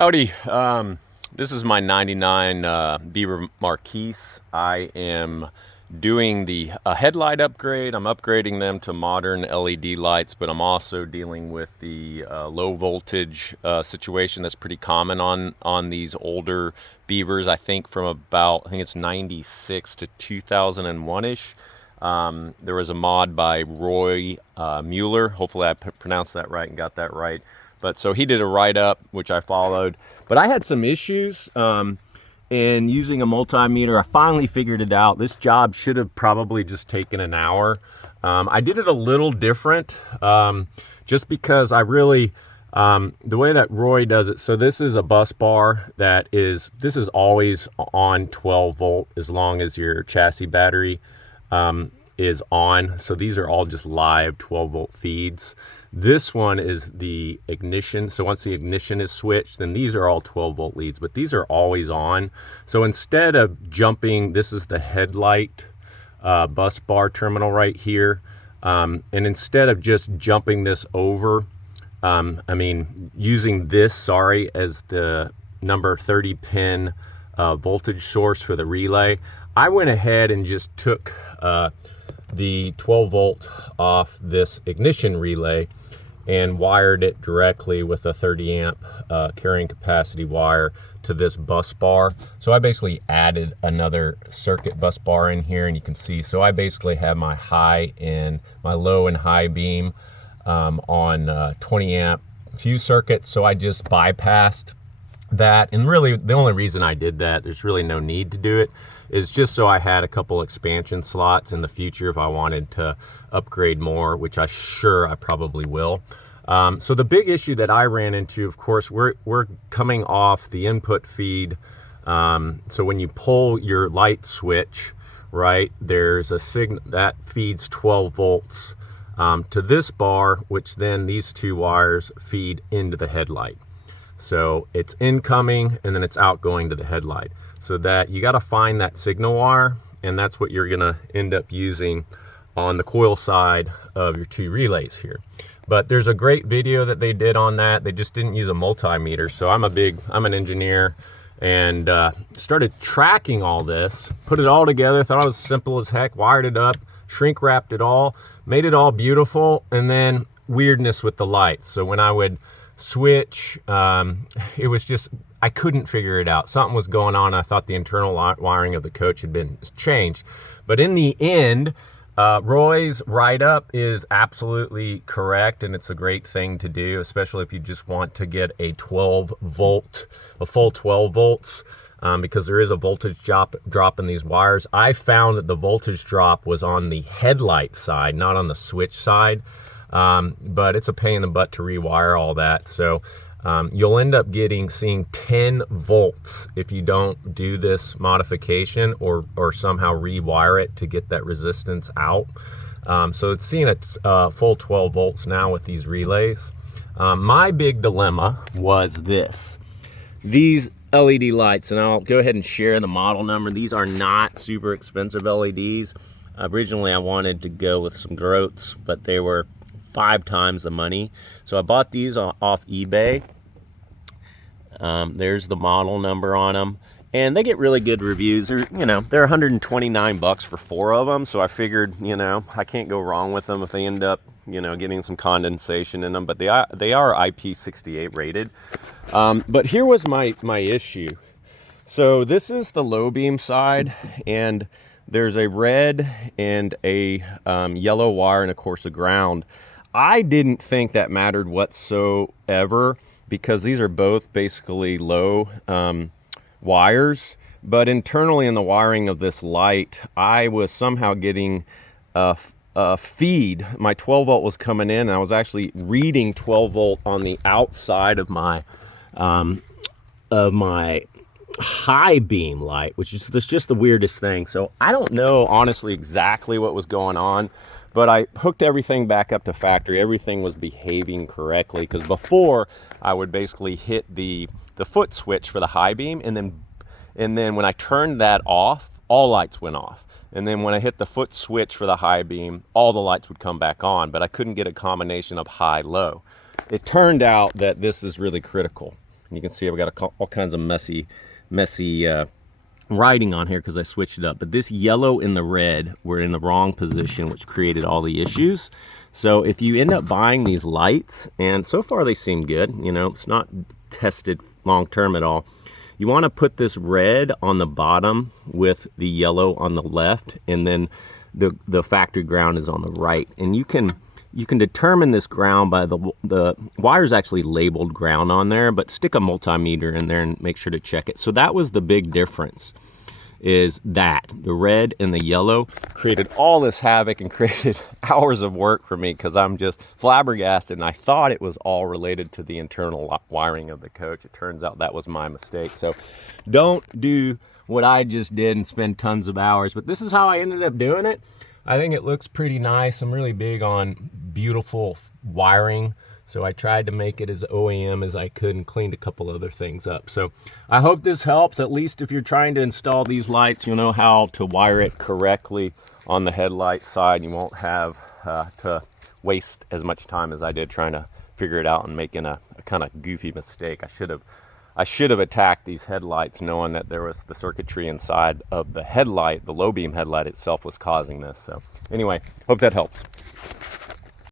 Howdy. This is my 99 Beaver Marquis. I am doing the headlight upgrade. I'm upgrading them to modern LED lights, but I'm also dealing with the low voltage situation that's pretty common on these older Beavers. I think from about, I think it's 96 to 2001-ish. There was a mod by Roy Mueller. Hopefully I pronounced that right and got that right. But so he did a write-up, which I followed. But I had some issues and using a multimeter, I finally figured it out. This job should have probably just taken an hour. I did it a little different just because I really, the way that Roy does it, so this is a bus bar this is always on 12 volt as long as your chassis battery is on. So these are all just live 12 volt feeds. This one is the ignition. So once the ignition is switched, then these are all 12 volt leads, but these are always on. So instead of jumping, this is the headlight bus bar terminal right here. And instead of just jumping this over, using this, as the number 30 pin voltage source for the relay, I went ahead and just took the 12 volt off this ignition relay and wired it directly with a 30 amp carrying capacity wire to this bus bar. So I basically added another circuit bus bar in here, and you can see, so I basically have my low and high beam on 20 amp fuse circuits. So I just bypassed that, and really the only reason I did that, there's really no need to do it, is just so I had a couple expansion slots in the future if I wanted to upgrade more, which I probably will. So the big issue that I ran into, of course, we're coming off the input feed. So when you pull your light switch, right, there's a signal that feeds 12 volts to this bar, which then these two wires feed into the headlight. So it's incoming and then it's outgoing to the headlight. So that you got to find that signal wire, and that's what you're going to end up using on the coil side of your two relays here. But there's a great video that they did on that. They just didn't use a multimeter. So I'm an engineer, and started tracking all this, put it all together, thought it was simple as heck, wired it up, shrink wrapped it all, made it all beautiful, and then weirdness with the lights. So when I would switch, it was just, I couldn't figure it out. Something was going on. I thought the internal wiring of the coach had been changed. But in the end, Roy's write-up is absolutely correct, and it's a great thing to do, especially if you just want to get a full 12 volts, because there is a voltage drop in these wires. I found that the voltage drop was on the headlight side, not on the switch side. But it's a pain in the butt to rewire all that. So you'll end up seeing 10 volts if you don't do this modification or somehow rewire it to get that resistance out. So it's seeing a full 12 volts now with these relays. My big dilemma was these LED lights, and I'll go ahead and share the model number. These are not super expensive LEDs. Originally I wanted to go with some groats, but they were 5 times the money. So I bought these off eBay. There's the model number on them, and they get really good reviews. They're 129 bucks for 4 of them. So I figured, I can't go wrong with them if they end up, getting some condensation in them. But they are IP68 rated. But here was my issue. So this is the low beam side, and there's a red and a yellow wire, and of course a ground. I didn't think that mattered whatsoever, because these are both basically low wires. But internally in the wiring of this light, I was somehow getting a feed. My 12 volt was coming in, and I was actually reading 12 volt on the outside of my high beam light, which is just the weirdest thing. So I don't know honestly exactly what was going on, but I hooked everything back up to factory. Everything was behaving correctly, because before I would basically hit the foot switch for the high beam, and then when I turned that off, all lights went off. And then when I hit the foot switch for the high beam, all the lights would come back on, but I couldn't get a combination of high low. It turned out that this is really critical. You can see I've got all kinds of messy writing on here because I switched it up. But this yellow and the red were in the wrong position, which created all the issues. So if you end up buying these lights, and so far they seem good, you know, it's not tested long term at all. You want to put this red on the bottom with the yellow on the left, and then the factory ground is on the right. And you can determine this ground by the wire's actually labeled ground on there, but stick a multimeter in there and make sure to check it. So that was the big difference, is that the red and the yellow created all this havoc and created hours of work for me, because I'm just flabbergasted, and I thought it was all related to the internal wiring of the coach. It turns out that was my mistake. So don't do what I just did and spend tons of hours, but this is how I ended up doing it. I think it looks pretty nice. I'm really big on beautiful wiring, so I tried to make it as OEM as I could and cleaned a couple other things up. So I hope this helps. At least if you're trying to install these lights, you'll know how to wire it correctly on the headlight side. You won't have to waste as much time as I did trying to figure it out and making a kind of goofy mistake. I should have attacked these headlights knowing that there was the circuitry inside of the headlight, the low beam headlight itself, was causing this. So anyway, hope that helps.